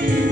you.